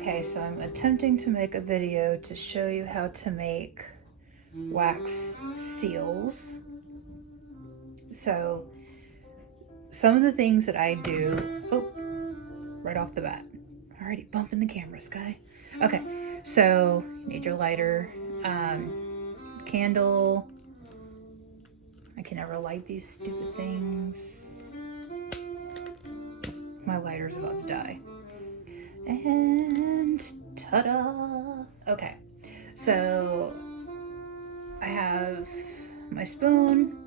Okay, so I'm attempting to make a video to show you how to make wax seals. So some of the things that I do, right off the bat, already bumping the camera, Sky. Okay, so you need your lighter, candle. I can never light these stupid things. My lighter's about to die. And ta-da! Okay, so I have my spoon.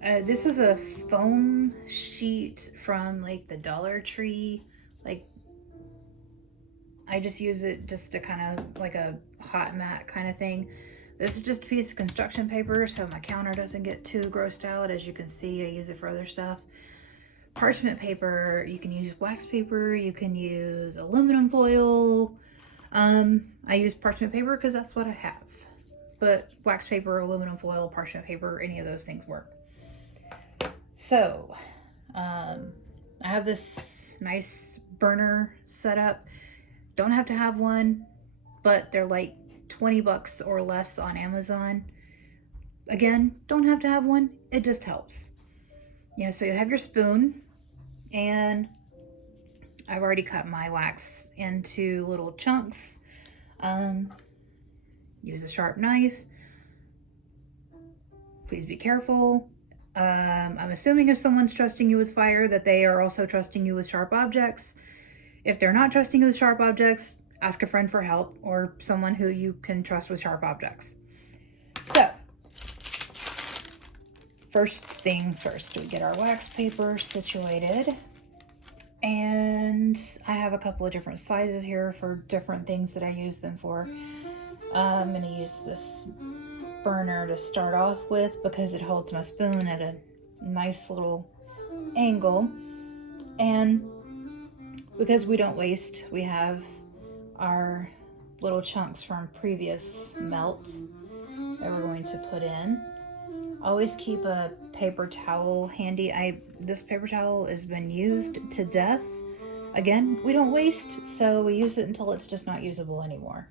This is a foam sheet from like the Dollar Tree. Like, I just use it just to kind of like a hot mat kind of thing. This is just a piece of construction paper so my counter doesn't get too grossed out. As you can see, I use it for other stuff. Parchment paper, you can use wax paper, you can use aluminum foil. I use parchment paper because that's what I have. But wax paper, aluminum foil, parchment paper, any of those things work. So, I have this nice burner set up. Don't have to have one, but they're like 20 bucks or less on Amazon. Again, don't have to have one. It just helps. Yeah, so you have your spoon, and I've already cut my wax into little chunks. Use a sharp knife. Please be careful. I'm assuming if someone's trusting you with fire that they are also trusting you with sharp objects. If they're not trusting you with sharp objects, ask a friend for help or someone who you can trust with sharp objects. So, first things first, we get our wax paper situated. And I have a couple of different sizes here for different things that I use them for. I'm going to use this burner to start off with because it holds my spoon at a nice little angle. And because we don't waste, we have our little chunks from previous melt that we're going to put in. Always keep a paper towel handy. This paper towel has been used to death. Again, we don't waste, so we use it until it's just not usable anymore.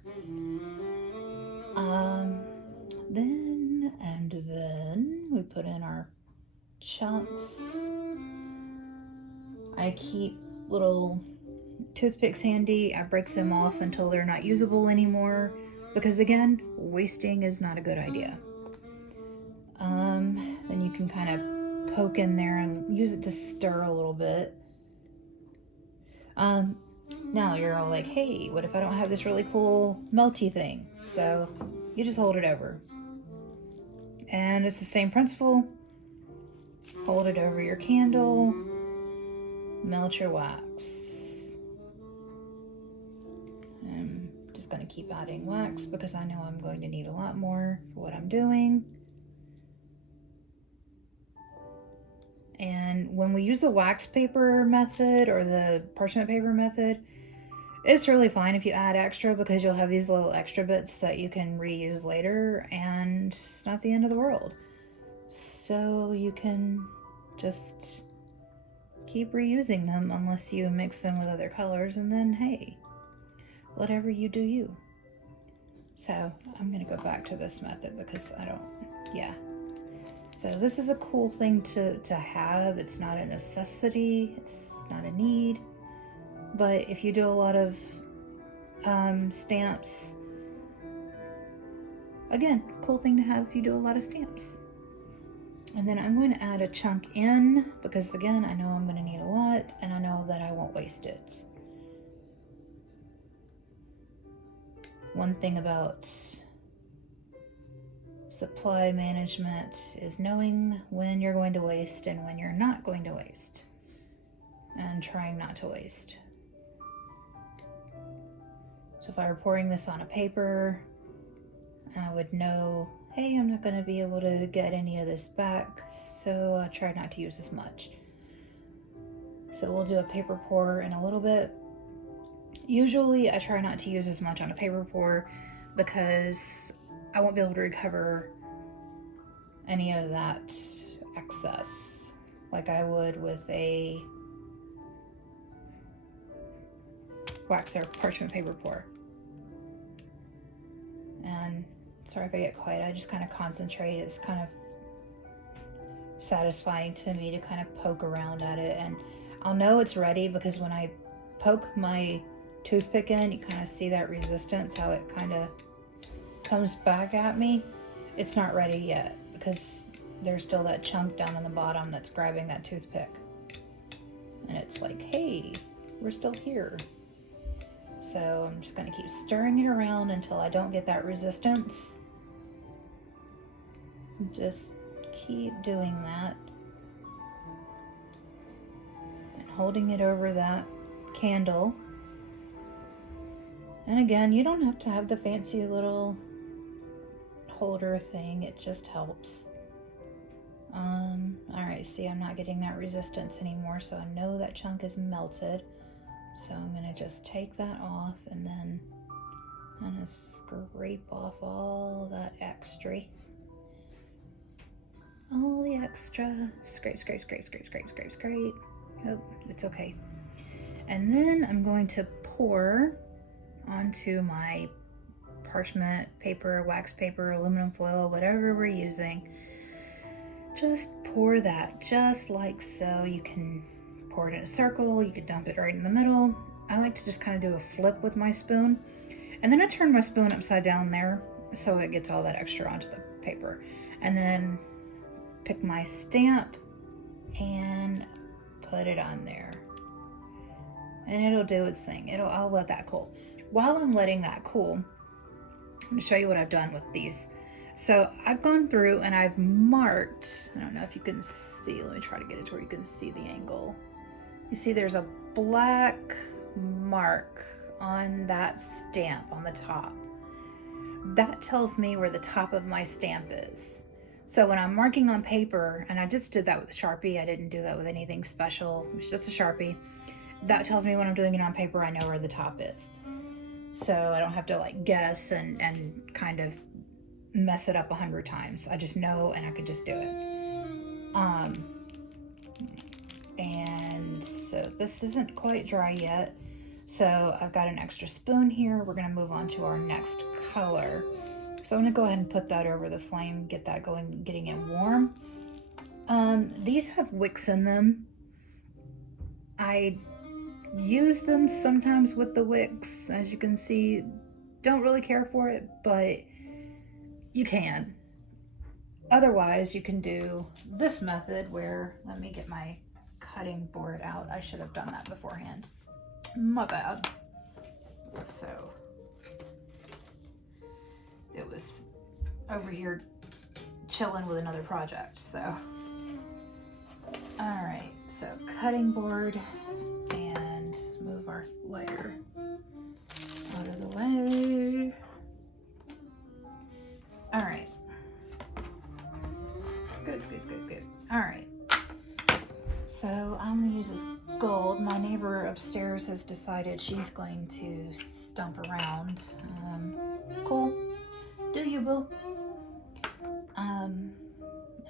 Then we put in our chunks. I keep little toothpicks handy. I break them off until they're not usable anymore because again, wasting is not a good idea. Then you can kind of poke in there and use it to stir a little bit. Now you're all like, hey, what if I don't have this really cool melty thing? So you just hold it over. And it's the same principle. Hold it over your candle, melt your wax. I'm just going to keep adding wax because I know I'm going to need a lot more for what I'm doing. And when we use the wax paper method or the parchment paper method, it's really fine if you add extra because you'll have these little extra bits that you can reuse later and it's not the end of the world. So you can just keep reusing them unless you mix them with other colors, and then hey, whatever you do you. So I'm gonna go back to this method because so this is a cool thing to have. It's not a necessity, it's not a need, but if you do a lot of stamps, again, cool thing to have if you do a lot of stamps. And then I'm going to add a chunk in because again, I know I'm going to need a lot and I know that I won't waste it. One thing about supply management is knowing when you're going to waste and when you're not going to waste, and trying not to waste. So if I were pouring this on a paper, I would know, hey, I'm not going to be able to get any of this back, so I try not to use as much. So we'll do a paper pour in a little bit. Usually I try not to use as much on a paper pour because I won't be able to recover any of that excess like I would with a wax or parchment paper pour. And sorry if I get quiet, I just kind of concentrate. It's kind of satisfying to me to kind of poke around at it, and I'll know it's ready because when I poke my toothpick in, you kind of see that resistance, how it kind of comes back at me. It's not ready yet because there's still that chunk down on the bottom that's grabbing that toothpick, and it's like, hey, we're still here. So I'm just going to keep stirring it around until I don't get that resistance. Just keep doing that and holding it over that candle. And again, you don't have to have the fancy little holder thing, it just helps. Alright, see, I'm not getting that resistance anymore, so I know that chunk is melted. So I'm gonna just take that off and then kind of scrape off all that extra. All the extra. Scrape, scrape, scrape, scrape, scrape, scrape, scrape. Oh, it's okay. And then I'm going to pour onto my parchment paper, wax paper, aluminum foil, whatever we're using. Just pour that just like so. You can pour it in a circle, you could dump it right in the middle. I like to just kind of do a flip with my spoon. And then I turn my spoon upside down there so it gets all that extra onto the paper. And then pick my stamp and put it on there. And it'll do its thing. I'll let that cool. While I'm letting that cool, I'm gonna show you what I've done with these. So I've gone through and I've marked, I don't know if you can see, let me try to get it to where you can see the angle. You see there's a black mark on that stamp on the top. That tells me where the top of my stamp is. So when I'm marking on paper, and I just did that with a Sharpie, I didn't do that with anything special, it was just a Sharpie. That tells me when I'm doing it on paper, I know where the top is. So I don't have to like guess and kind of mess it up 100 times. I just know and I can just do it. And so this isn't quite dry yet. So I've got an extra spoon here. We're gonna move on to our next color. So I'm gonna go ahead and put that over the flame, get that going, getting it warm. These have wicks in them. I use them sometimes with the wicks, as you can see. Don't really care for it, but you can. Otherwise, you can do this method where, let me get my cutting board out. I should have done that beforehand. My bad. So it was over here chilling with another project. So all right, so cutting board, and move our layer out of the way. All right, good. All right, so I'm gonna use this gold. My neighbor upstairs has decided she's going to stump around. Cool. Do you, boo? All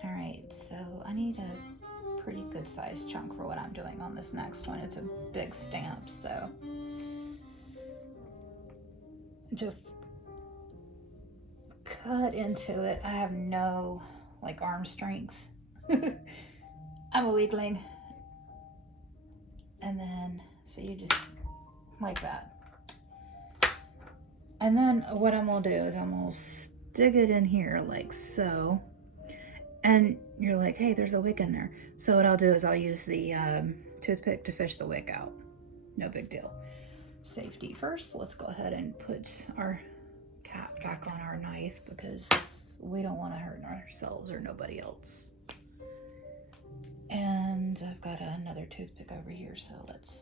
right, so I need a pretty good sized chunk for what I'm doing on this next one. It's a big stamp, so just cut into it. I have no like arm strength. I'm a weakling. And then, so you just like that. And then what I'm gonna do is I'm gonna stick it in here like so. And you're like, hey, there's a wick in there. So what I'll do is I'll use the toothpick to fish the wick out. No big deal. Safety first. Let's go ahead and put our cap back on our knife because we don't want to hurt ourselves or nobody else. And I've got another toothpick over here, so let's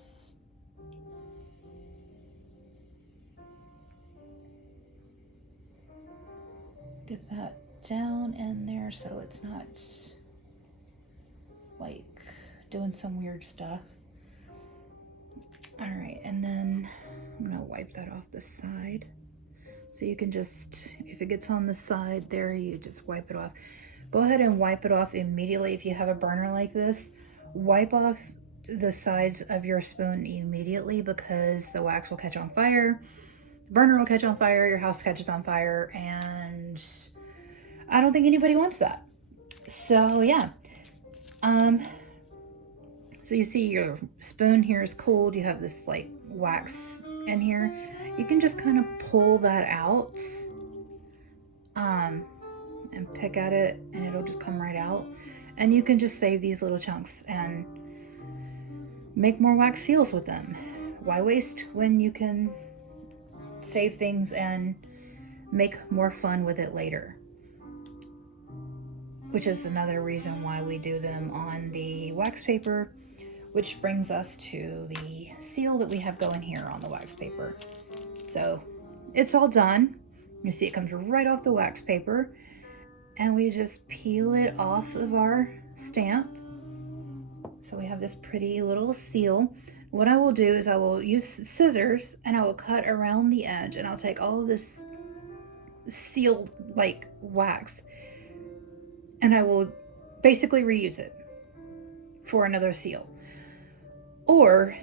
get that down in there so it's not like doing some weird stuff. All right, and then I'm gonna wipe that off the side. So you can just, if it gets on the side there, you just wipe it off. Go ahead and wipe it off immediately. If you have a burner like this, wipe off the sides of your spoon immediately because the wax will catch on fire, the burner will catch on fire, your house catches on fire, and I don't think anybody wants that. So yeah. So you see your spoon here is cold. You have this like wax in here. You can just kind of pull that out and pick at it and it'll just come right out. And you can just save these little chunks and make more wax seals with them. Why waste when you can save things and make more fun with it later? Which is another reason why we do them on the wax paper, which brings us to the seal that we have going here on the wax paper. So it's all done. You see it comes right off the wax paper and we just peel it off of our stamp. So we have this pretty little seal. What I will do is I will use scissors and I will cut around the edge and I'll take all of this sealed like wax and I will basically reuse it for another seal. Or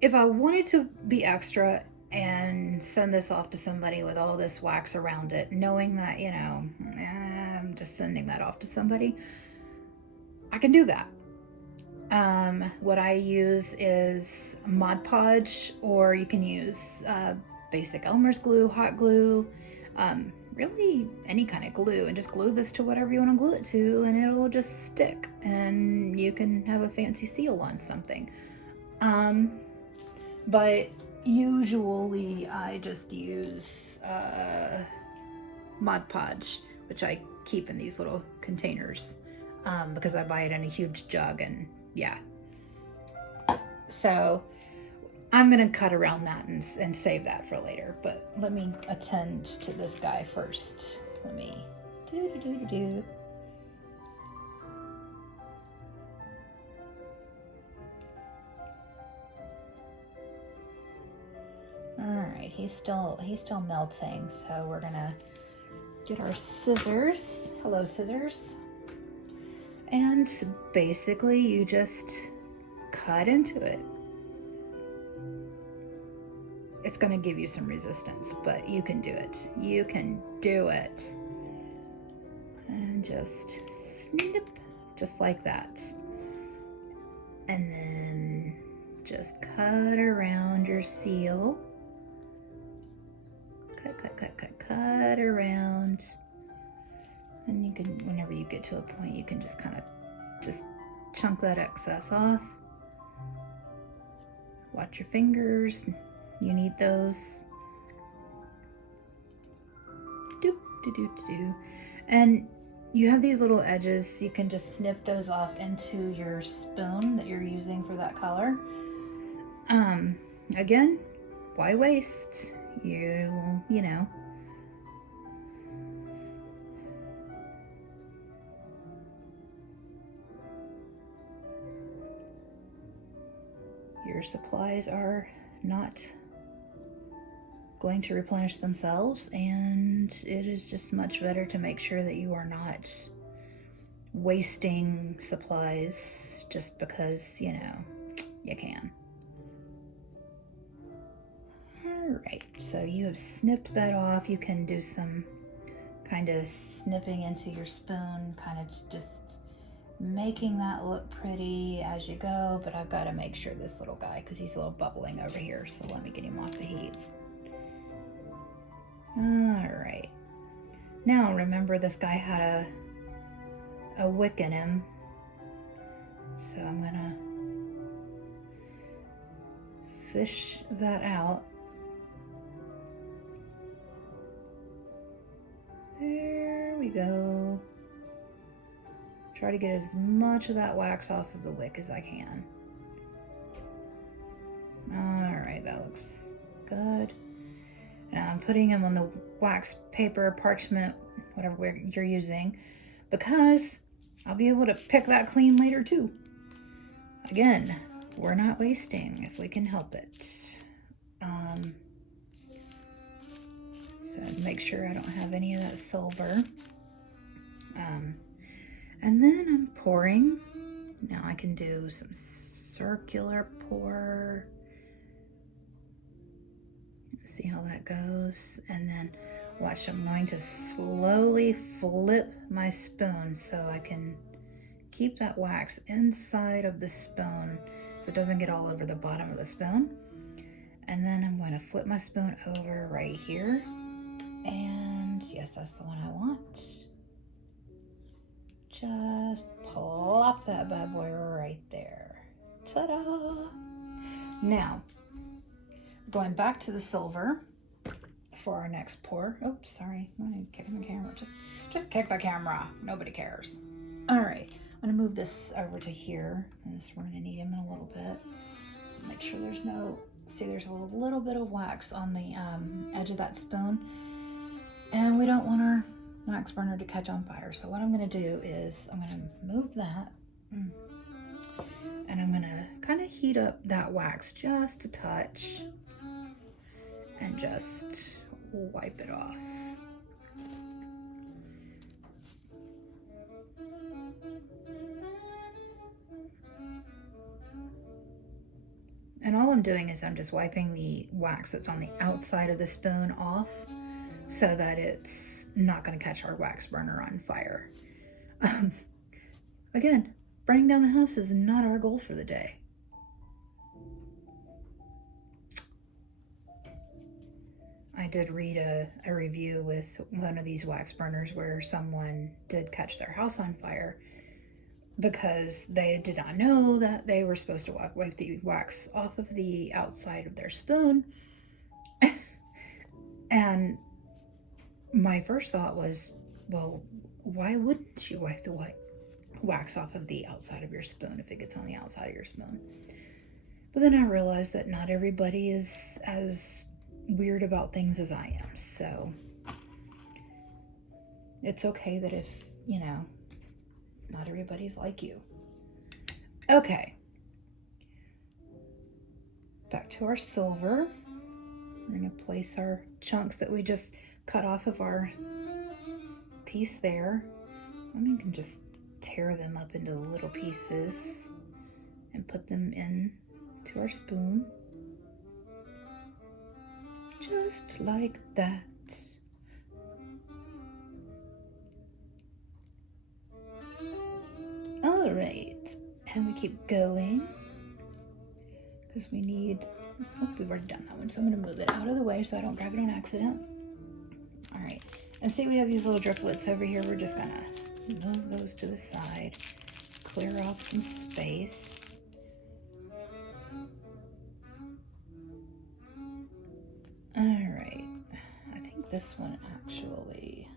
if I wanted to be extra and send this off to somebody with all this wax around it, knowing that, you know, I'm just sending that off to somebody, I can do that. What I use is Mod Podge, or you can use basic Elmer's glue, hot glue, really any kind of glue, and just glue this to whatever you want to glue it to and it'll just stick and you can have a fancy seal on something. But usually I just use Mod Podge, which I keep in these little containers because I buy it in a huge jug and yeah. So I'm gonna cut around that and save that for later, but let me attend to this guy first. Let me do. All right, he's still melting, so we're gonna get our scissors. Hello, scissors. And basically you just cut into it. It's going to give you some resistance, but you can do it. You can do it. And just snip, just like that. And then just cut around your seal. Cut around. And you can, whenever you get to a point, you can just kind of just chunk that excess off. Watch your fingers. You need those. Doop, doo, doo, doo, doo. And you have these little edges. You can just snip those off into your spoon that you're using for that color. Again, why waste? You know. Your supplies are not going to replenish themselves, and it is just much better to make sure that you are not wasting supplies just because, you know, you can. Alright, so you have snipped that off. You can do some kind of snipping into your spoon, kind of just making that look pretty as you go, but I've got to make sure this little guy, because he's a little bubbling over here, so let me get him off the heat. Alright, now remember this guy had a wick in him, so I'm gonna fish that out. There we go. Try to get as much of that wax off of the wick as I can. Alright, that looks good. Now I'm putting them on the wax paper, parchment, whatever you're using, because I'll be able to pick that clean later too. Again, we're not wasting if we can help it. So make sure I don't have any of that silver. And then I'm pouring. Now I can do some circular pour. See how that goes. And then watch, I'm going to slowly flip my spoon so I can keep that wax inside of the spoon so it doesn't get all over the bottom of the spoon. And then I'm going to flip my spoon over right here. And yes, that's the one I want. Just plop that bad boy right there. Ta-da! Now, going back to the silver for our next pour. Oops, sorry, I'm kicking the camera. Just kick the camera. Nobody cares. All right, I'm gonna move this over to here. We're gonna need him in a little bit. Make sure there's no, see there's a little bit of wax on the edge of that spoon. And we don't want our wax burner to catch on fire. So what I'm gonna do is I'm gonna move that. And I'm gonna kind of heat up that wax just a touch and just wipe it off. And all I'm doing is I'm just wiping the wax that's on the outside of the spoon off so that it's not going to catch our wax burner on fire. Again, burning down the house is not our goal for the day. I did read a review with one of these wax burners where someone did catch their house on fire because they did not know that they were supposed to wipe the wax off of the outside of their spoon. And my first thought was, well, why wouldn't you wipe the wax off of the outside of your spoon if it gets on the outside of your spoon? But then I realized that not everybody is as weird about things as I am, so it's okay that if, you know, not everybody's like you. Okay, back to our silver. We're going to place our chunks that we just cut off of our piece there. I mean, you can just tear them up into little pieces and put them in to our spoon. Just like that. All right, and we keep going because we need, oh, we've already done that one, so I'm going to move it out of the way so I don't grab it on accident. All right, and see we have these little driplets over here. We're just going to move those to the side, clear off some space. All right, I think this one actually,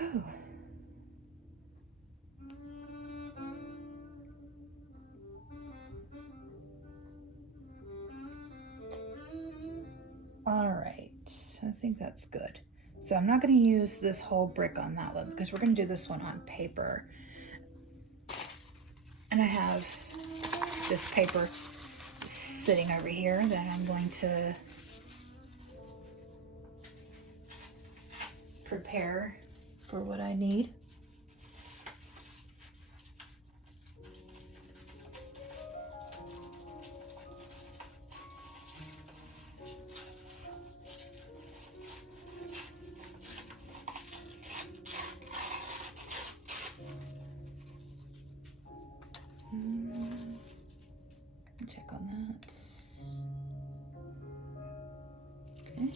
oh. All right, I think that's good. So I'm not going to use this whole brick on that one because we're going to do this one on paper. And I have this paper sitting over here that I'm going to prepare for what I need. Check on that. Okay.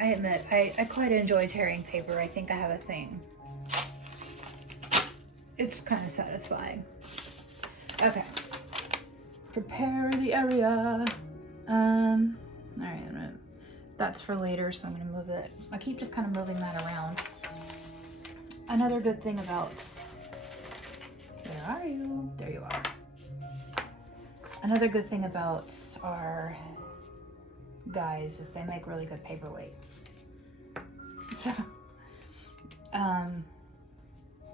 I admit, I quite enjoy tearing paper. I think I have a thing. It's kind of satisfying. Okay. Prepare the area. All right, that's for later, so I'm gonna move it. I keep just kind of moving that around. Another good thing about, are you? There you are. Another good thing about our guys is they make really good paperweights. So,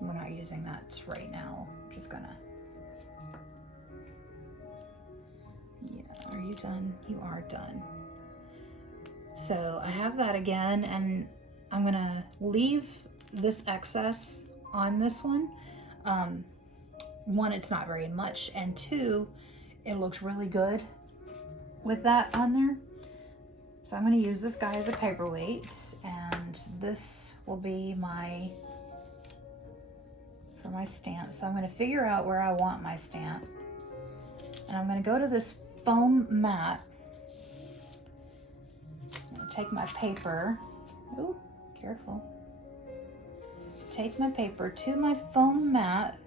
we're not using that right now. I'm just gonna. Yeah, are you done? You are done. So I have that again, and I'm gonna leave this excess on this one. One, it's not very much, and two, it looks really good with that on there. So I'm gonna use this guy as a paperweight, and this will be for my stamp. So I'm gonna figure out where I want my stamp, and I'm gonna go to this foam mat. I'm gonna take my paper. Oh, careful. Take my paper to my foam mat.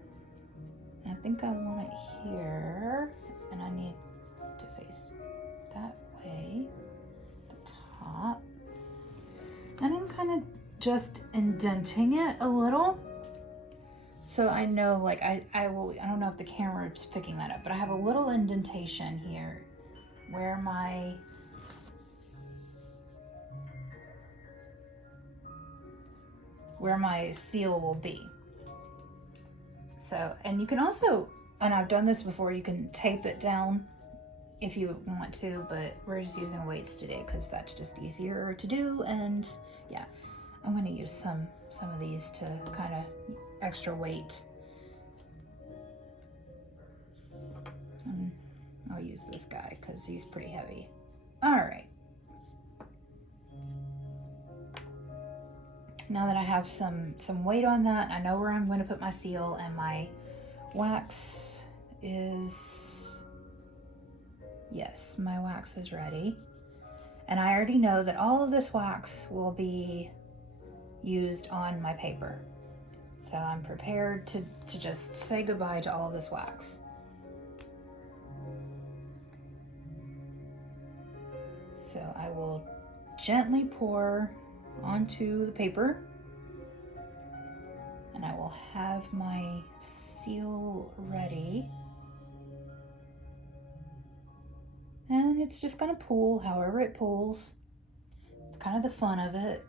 I think I want it here, and I need to face that way, the top. And I'm kind of just indenting it a little. So I know, like, I don't know if the camera is picking that up, but I have a little indentation here where my seal will be. So, and you can also, and I've done this before, you can tape it down if you want to, but we're just using weights today because that's just easier to do. And yeah, I'm going to use some of these to kind of extra weight. And I'll use this guy because he's pretty heavy. All right. Now that I have some weight on that, I know where I'm going to put my seal, and my wax is, yes, my wax is ready. And I already know that all of this wax will be used on my paper. So I'm prepared to just say goodbye to all of this wax. So I will gently pour onto the paper, and I will have my seal ready, and it's just going to pool however it pools. It's kind of the fun of it,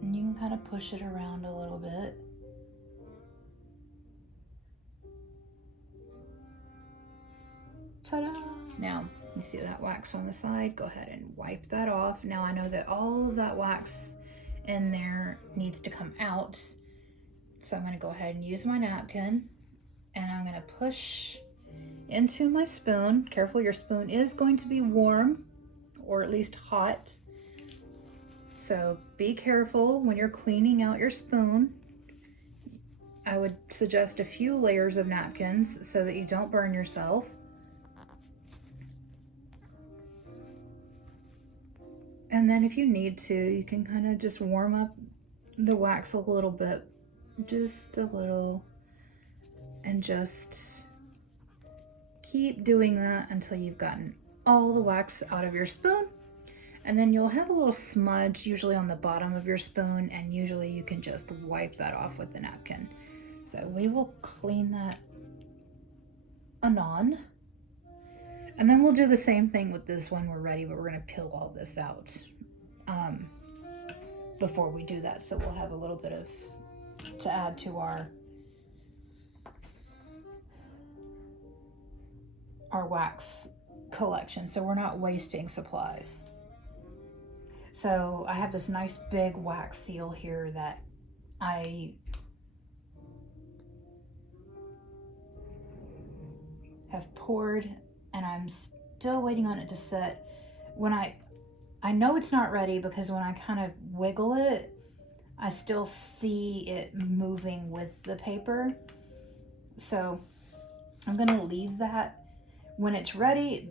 and you can kind of push it around a little bit. Ta-da! Now you see that wax on the side, go ahead and wipe that off. Now I know that all of that wax in there needs to come out, so I'm going to go ahead and use my napkin, and I'm going to push into my spoon. Careful, your spoon is going to be warm, or at least hot, so be careful when you're cleaning out your spoon. I would suggest a few layers of napkins so that you don't burn yourself. And then if you need to, you can kind of just warm up the wax a little bit, just a little, and just keep doing that until you've gotten all the wax out of your spoon. And then you'll have a little smudge usually on the bottom of your spoon, and usually you can just wipe that off with the napkin. So we will clean that anon. And then we'll do the same thing with this when we're ready, but we're going to peel all this out before we do that. So we'll have a little bit to add to our wax collection, so we're not wasting supplies. So I have this nice big wax seal here that I have poured, and I'm still waiting on it to set. When I know it's not ready because when I kind of wiggle it, I still see it moving with the paper. So I'm gonna leave that. When it's ready,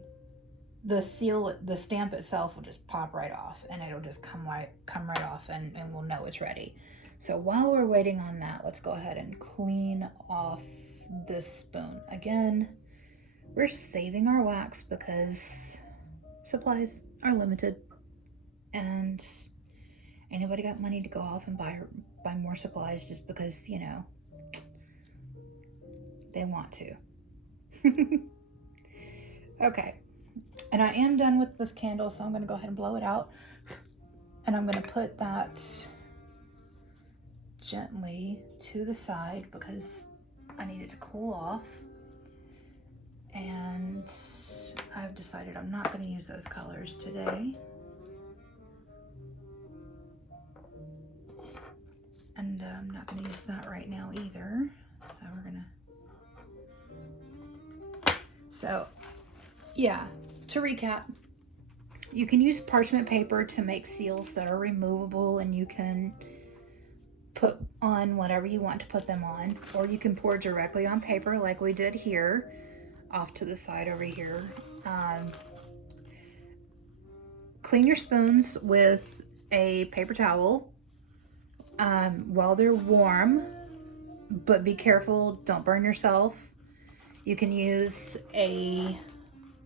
the stamp itself will just pop right off, and it'll just come right off, and we'll know it's ready. So while we're waiting on that, let's go ahead and clean off this spoon. Again, we're saving our wax because supplies are limited, and anybody got money to go off and buy more supplies just because, you know, they want to. Okay, and I am done with this candle, so I'm going to go ahead and blow it out. And I'm going to put that gently to the side because I need it to cool off. And I've decided I'm not going to use those colors today. And I'm not going to use that right now either. So we're going to... So, yeah, to recap, you can use parchment paper to make seals that are removable, and you can put on whatever you want to put them on, or you can pour directly on paper like we did here, off to the side over here. Clean your spoons with a paper towel while they're warm, but be careful, don't burn yourself. You can use a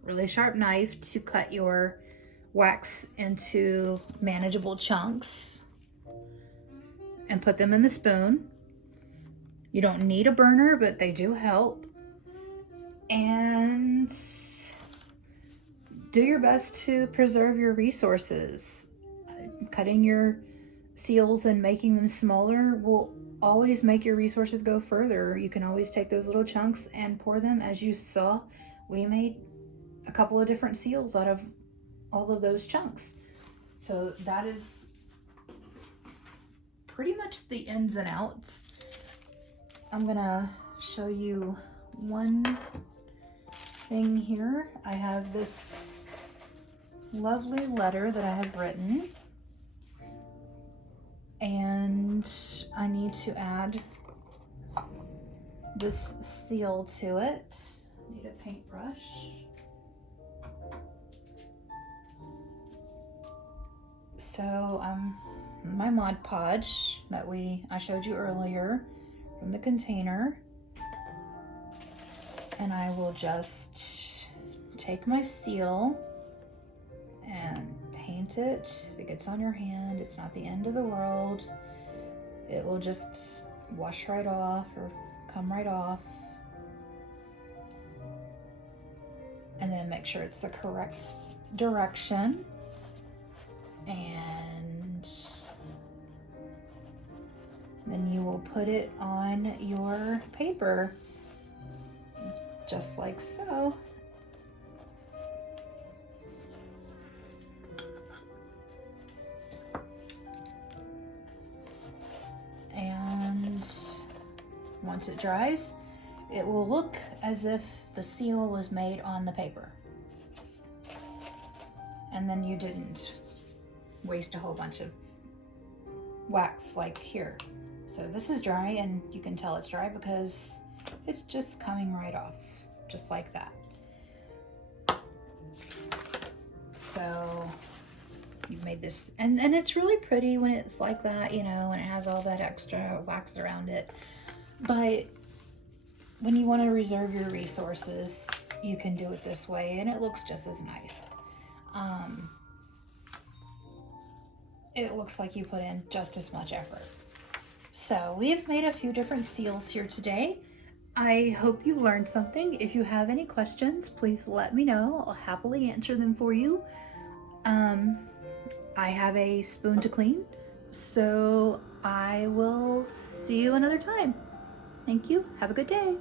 really sharp knife to cut your wax into manageable chunks and put them in the spoon. You don't need a burner, but they do help. And do your best to preserve your resources. Cutting your seals and making them smaller will always make your resources go further. You can always take those little chunks and pour them. As you saw, we made a couple of different seals out of all of those chunks. So that is pretty much the ins and outs. I'm gonna show you one thing here. I have this lovely letter that I have written, and I need to add this seal to it. I need a paintbrush. So my Mod Podge that I showed you earlier from the container, and I will just take my seal and paint it. If it gets on your hand, it's not the end of the world. It will just wash right off or come right off. And then make sure it's the correct direction. And then you will put it on your paper, just like so. And once it dries, it will look as if the seal was made on the paper. And then you didn't waste a whole bunch of wax like here. So this is dry, and you can tell it's dry because it's just coming right off, just like that. So you've made this, and it's really pretty when it's like that, you know, and it has all that extra wax around it. But when you want to reserve your resources, you can do it this way, and it looks just as nice. It looks like you put in just as much effort. So we have made a few different seals here today. I hope you learned something. If you have any questions, please let me know. I'll happily answer them for you. I have a spoon to clean, so I will see you another time. Thank you. Have a good day.